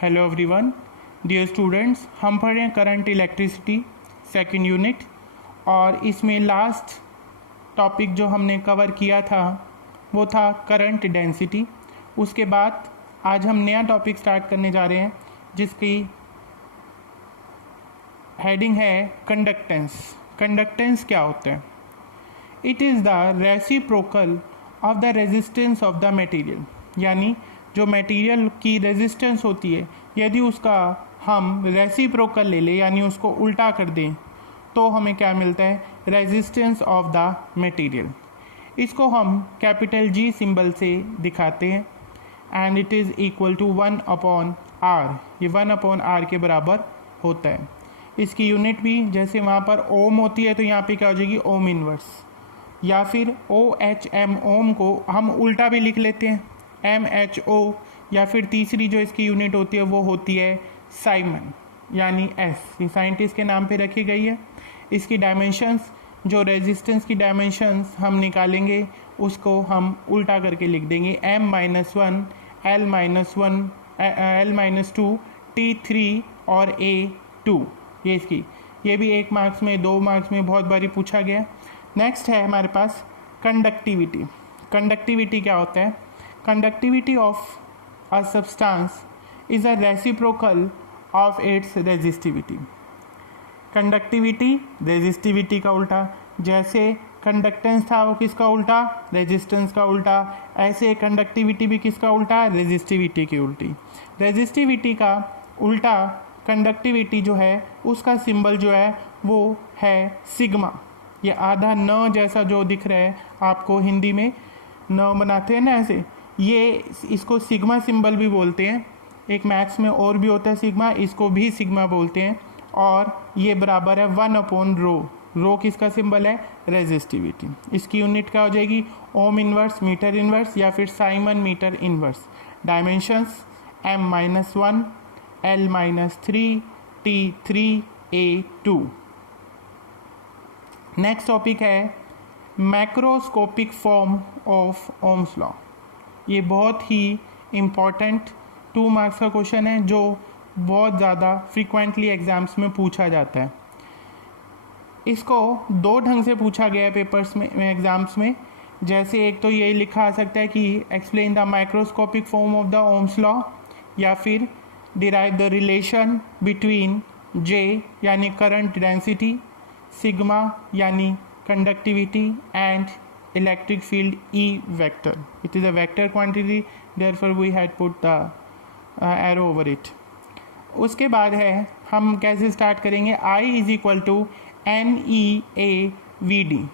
Hello everyone, dear students, हम पढ़ रहे हैं करंट इलेक्ट्रिसिटी सेकंड यूनिट। और इसमें लास्ट टॉपिक जो हमने कवर किया था वो था करंट डेंसिटी। उसके बाद आज हम नया टॉपिक स्टार्ट करने जा रहे हैं जिसकी हेडिंग है कंडक्टेंस। कंडक्टेंस क्या होता है? It is the reciprocal of the resistance of the material, यानी जो मटेरियल की रेजिस्टेंस होती है यदि उसका हम रेसिप्रोकल ले लें यानी उसको उल्टा कर दें तो हमें क्या मिलता है? Resistance of the material. इसको हम कैपिटल जी सिंबल से दिखाते हैं and it is equal to 1/r। ये 1/r के बराबर होता है। इसकी यूनिट भी जैसे वहाँ पर ओम होती है तो यहाँ पे क्या हो जाएगी? ओम इनवर्स, या फिर OHM ओम को हम उल्टा भी लिख लेते हैं MHO, या फिर तीसरी जो इसकी यूनिट होती है वो होती है साइमन यानी S। ये साइंटिस्ट के नाम पे रखी गई है। इसकी डायमेंशंस, जो रेजिस्टेंस की डायमेंशंस हम निकालेंगे उसको हम उल्टा करके लिख देंगे M-1 L-2 T3 और A2। ये इसकी, ये भी 1 मार्क्स में 2 मार्क्स में बहुत बारी पूछा गया। नेक्स्ट है हमारे पास कंडक्टिविटी। कंडक्टिविटी क्या होता है? Conductivity of a substance is a reciprocal of its resistivity. Conductivity resistivity का उल्टा, जैसे कंडक्टेंस था वो किसका उल्टा? रेजिस्टेंस का उल्टा। ऐसे कंडक्टिविटी भी किसका उल्टा? रेजिस्टिविटी की उल्टी। रेजिस्टिविटी का उल्टा कंडक्टिविटी जो है उसका सिंबल जो है वो है सिग्मा। ये आधा न जैसा जो दिख रहा है आपको, हिंदी में न बनाते हैं ना ऐसे, ये इसको सिग्मा सिंबल भी बोलते हैं। एक मैथ्स में और भी होता है सिग्मा, इसको भी सिग्मा बोलते हैं। और ये बराबर है 1/रो। रो किसका सिंबल है? रेजिस्टिविटी। इसकी यूनिट क्या हो जाएगी? ओम इनवर्स, मीटर इनवर्स, या फिर siemens metre inverse. Dimensions M-1 L-3 T3 A2। Next topic है macroscopic form of Ohm's law. ये बहुत ही इम्पॉर्टेंट 2 मार्क्स का क्वेश्चन है जो बहुत ज़्यादा फ्रीक्वेंटली एग्जाम्स में पूछा जाता है। इसको 2 ढंग से पूछा गया है पेपर्स में, एग्जाम्स में। जैसे एक तो ये लिखा आ सकता है कि explain the microscopic form of the Ohm's law, या फिर derive the relation between J यानी करंट डेंसिटी, सिग्मा यानी conductivity, and electric field E vector. It is a vector quantity, therefore we had put the arrow over it. उसके बाद है हम कैसे start करेंगे? I is equal to NEAVD।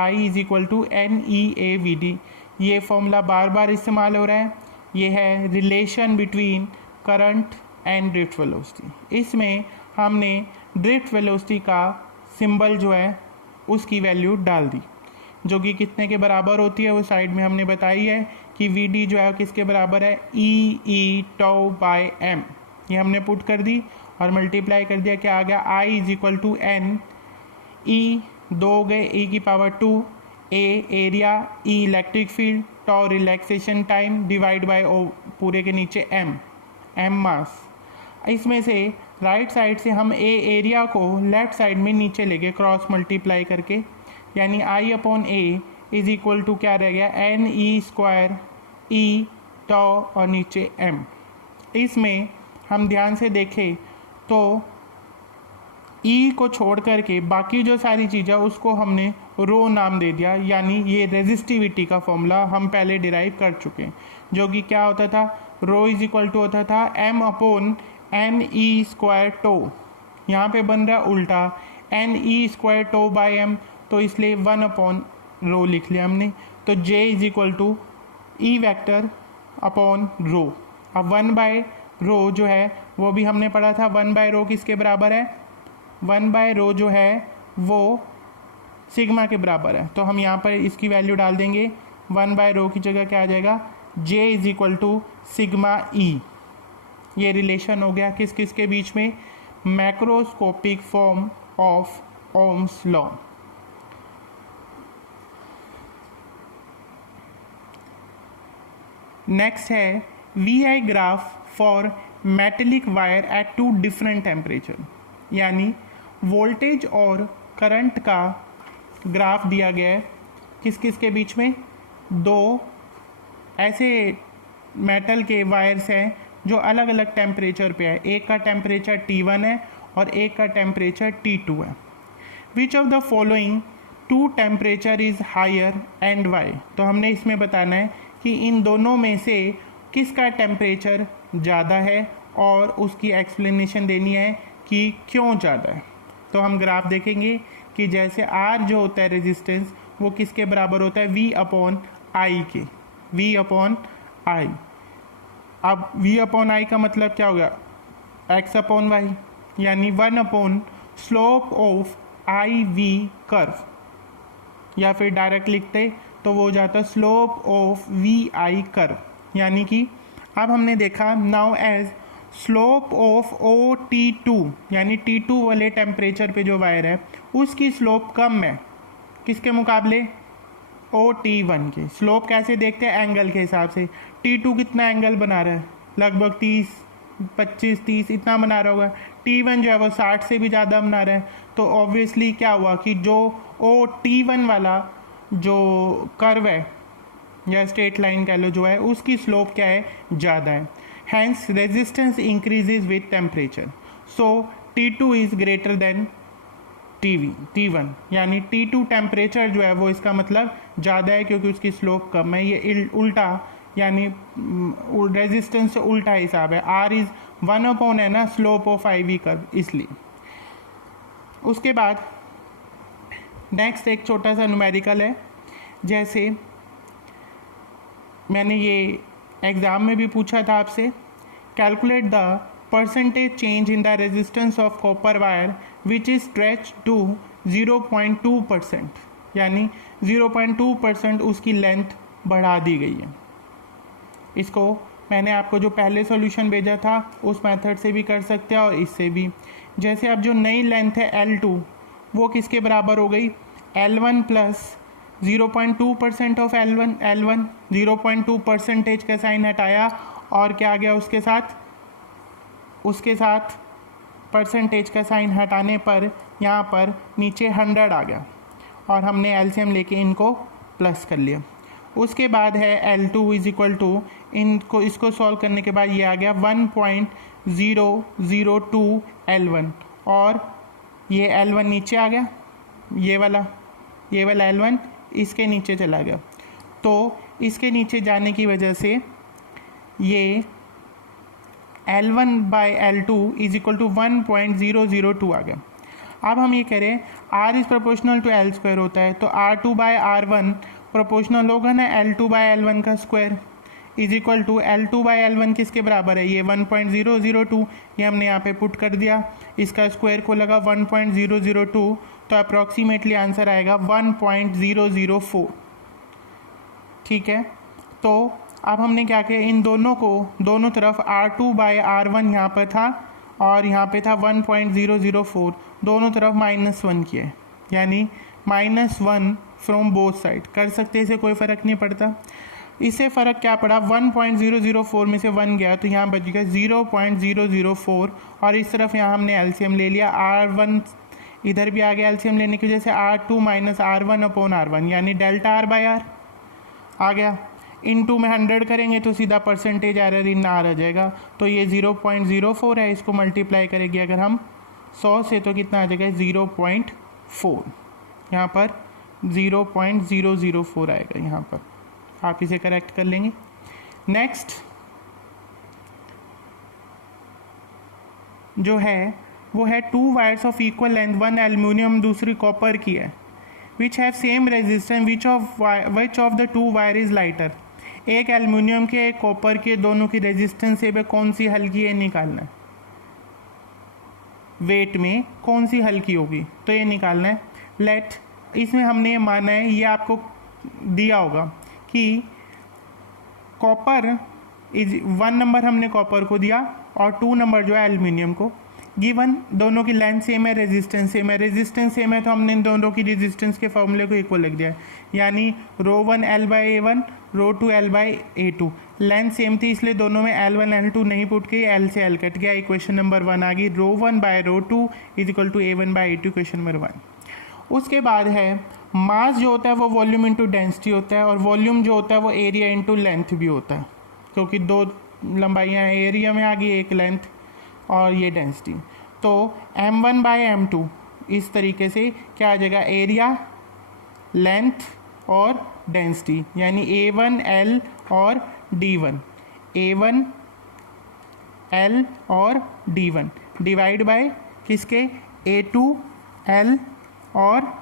I is equal to NEAVD। ये formula bar बार इस्तेमाल हो रहा है। ये है relation between current and drift velocity. इसमें हमने ड्रिफ्ट वेलोसिटी का सिंबल जो है उसकी वैल्यू डाल दी, जो कि कितने के बराबर होती है वो साइड में हमने बताई है कि VD जो है किसके बराबर है? E/τ/m। ये हमने पुट कर दी और मल्टीप्लाई कर दिया, क्या आ गया? I is equal to N, E 2 गए E⁻², A area, E electric field, τ relaxation time, divide by O पूरे के नीचे M मास। इसमें से राइट साइड से हम A एरिया को लेफ्ट साइड में नीचे लेके क्रॉस मल्टीप्लाई करके, यानी I/A इज इक्वल टू क्या रह गया? NE² E τ और नीचे M। इसमें हम ध्यान से देखें तो E को छोड़ करके बाकी जो सारी चीज़ें उसको हमने रो नाम दे दिया, यानी ये रेजिस्टिविटी का फॉर्मूला हम पहले डिराइव कर चुके हैं, जो कि क्या होता था? रो इज इक्वल टू होता था M/NE² τ। यहाँ पे बन रहा है उल्टा NE² τ/m, तो इसलिए 1/रो लिख लिया हमने। तो J is equal to E vector upon rho. अब 1/रो जो है वो भी हमने पढ़ा था, 1/रो किसके बराबर है? 1/रो जो है वो सिग्मा के बराबर है। तो हम यहाँ पर इसकी वैल्यू डाल देंगे, 1/रो की जगह क्या आ जाएगा? J is equal to sigma E। ये रिलेशन हो गया किस किस के बीच में? Macroscopic form of Ohm's law. Next है VI graph for metallic wire at two different temperature, यानी वोल्टेज और करंट का ग्राफ दिया गया है किस किस के बीच में, दो ऐसे मेटल के वायर्स हैं जो अलग अलग टेम्परेचर पे है, एक का टेम्परेचर T1 है और एक का टेम्परेचर T2 है। Which of the following two temperature is higher and why, तो हमने इसमें बताना है कि इन दोनों में से किसका टेम्परेचर ज़्यादा है और उसकी एक्सप्लेनेशन देनी है कि क्यों ज़्यादा है। तो हम ग्राफ देखेंगे कि जैसे R जो होता है रेजिस्टेंस वो किसके बराबर होता है, V अपॉन आई के, V अपॉन आई। अब V अपॉन आई का मतलब क्या हो गया, X अपॉन वाई, यानी 1 upon slope of I V curve, या फिर डायरेक्ट लिखते तो वो हो जाता slope of V I curve. यानी कि अब हमने देखा now as slope of OT2, यानी T2 वाले टेम्परेचर पे जो वायर है उसकी स्लोप कम है किसके मुकाबले, OT1 के। स्लोप कैसे देखते हैं, एंगल के हिसाब से। T2 कितना एंगल बना रहा है, लगभग 30, 25, 30 इतना बना रहा होगा। T1 जो है वो 60 से भी ज़्यादा बना रहा है। तो ऑब्वियसली क्या हुआ कि जो OT1 वाला जो कर्व है या स्ट्रेट लाइन कह लो जो है उसकी स्लोप क्या है, ज़्यादा है। Hence resistance increases with temperature, so T2 is greater than T1, यानी T2 टेम्परेचर जो है वो इसका मतलब ज़्यादा है क्योंकि उसकी स्लोप कम है। ये उल्टा यानी रेजिस्टेंस से उल्टा हिसाब है। R इज़ 1 अपॉन है ना slope of I V curve, इसलिए। उसके बाद नेक्स्ट एक छोटा सा न्यूमेरिकल है, जैसे मैंने ये एग्ज़ाम में भी पूछा था आपसे, calculate the percentage change in the resistance of copper wire which is stretch to 0.2%, यानी 0.2% उसकी लेंथ बढ़ा दी गई है। इसको मैंने आपको जो पहले सॉल्यूशन भेजा था उस मेथड से भी कर सकते हैं और इससे भी। जैसे अब जो नई लेंथ है L2 वो किसके बराबर हो गई, L1 plus 0.2% of L1 0.2 percentage का साइन हटाया और क्या आ गया उसके साथ परसेंटेज का साइन हटाने पर यहाँ पर नीचे 100 आ गया और हमने एलसीएम लेके इनको प्लस कर लिया। उसके बाद है L2 इज इक्वल टू, इसको सॉल्व करने के बाद ये आ गया 1.002 L1 और ये L1 नीचे आ गया, ये वाला L1 इसके नीचे चला गया। तो इसके नीचे जाने की वजह से ये L1 by L2 is equal to 1.002 आ गया। अब हम ये करें R is proportional to L square होता है, तो R2 बाई R1 प्रोपोर्शनल होगा ना L2 बाई L1 का square is equal to L2 by L1 किसके बराबर है, ये 1.002, ये हमने यहाँ पे पुट कर दिया, इसका स्क्वायर को लगा 1.002, तो अप्रॉक्सीमेटली आंसर आएगा 1.004। ठीक है, तो अब हमने क्या किया, इन दोनों को दोनों तरफ R2 बाई R1 यहाँ पर था और यहाँ पे था 1.004, दोनों तरफ -1 किया है, यानी -1 फ्रॉम बोथ साइड। कर सकते इसे, कोई फ़र्क नहीं पड़ता। इससे फ़र्क क्या पड़ा, 1.004 में से 1 गया तो यहाँ बच गया 0.004 और इस तरफ यहाँ हमने एलसीएम ले लिया, R1 इधर भी आ गया एलसीएम लेने की वजह से R2 minus R1 upon R1 यानी डेल्टा R बाई R आ गया। इनटू में 100 करेंगे तो सीधा परसेंटेज एरर इन R आ जाएगा, तो ये 0.04 है, इसको मल्टीप्लाई करेंगे अगर हम 100 से तो कितना आ जाएगा 0.4, यहाँ पर 0.004 आएगा, यहाँ पर आप इसे करेक्ट कर लेंगे। नेक्स्ट जो है वो है 2 wires of equal length, one aluminium दूसरी कॉपर की है, which have same resistance, which of the 2 wire is lighter. एक एल्यूमिनियम के एक कॉपर के, दोनों की रेजिस्टेंस से कौन सी हल्की है निकालना है, वेट में कौन सी हल्की होगी तो ये निकालना है। लेट, इसमें हमने ये माना है, ये आपको दिया होगा कि कॉपर इज 1 नंबर हमने कॉपर को दिया और 2 नंबर जो है एल्यूमिनियम को, गिवन दोनों की लेंथ सेम है, रेजिस्टेंस सेम है। रेजिस्टेंस सेम है तो हमने इन दोनों की रेजिस्टेंस के फॉर्मूले को इक्वल लिख दिया है, यानी ρ1 L/A1 ρ2 L/A2। लेंथ सेम थी इसलिए दोनों में L1 L2 नहीं पुट के L से L कट गया। इक्वेशन नंबर 1 आ गई, ρ1/ρ2 = A1/A2, इक्वेशन नंबर 1। उसके बाद है मास जो होता है वो वॉल्यूम इंटू डेंसिटी होता है, और वॉल्यूम जो होता है वो एरिया इंटू लेंथ भी होता है, क्योंकि दो लंबाइयाँ एरिया में आ गई, एक लेंथ और ये डेंसिटी। तो m1/m2 इस तरीके से क्या आ जाएगा, एरिया, लेंथ और डेंसिटी, यानी A1 L और D1, A1 L और D1 डिवाइड बाय किसके, A2 L और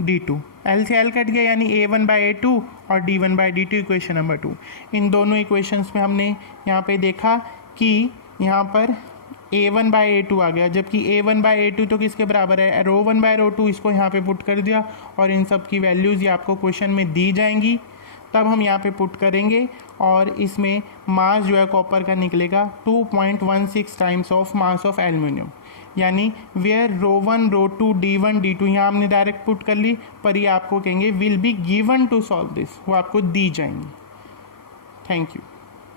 D2। L से L कट गया, यानी A1/A2 और D1/D2, इक्वेशन नंबर 2। इन दोनों इक्वेशंस में हमने यहाँ पे देखा कि यहाँ पर A1/A2 आ गया, जबकि A1/A2 तो किसके बराबर है, ρ1/ρ2। इसको यहाँ पे पुट कर दिया और इन सब की वैल्यूज़ ये आपको क्वेश्चन में दी जाएंगी, तब हम यहाँ पे पुट करेंगे और इसमें मास जो है कॉपर का निकलेगा 2.16 times of mass of aluminium, यानी वेयर ρ1 ρ2 D1 D2 यहाँ हमने डायरेक्ट पुट कर ली, पर ये आपको कहेंगे will be given to solve this, वो आपको दी जाएंगी। Thank you.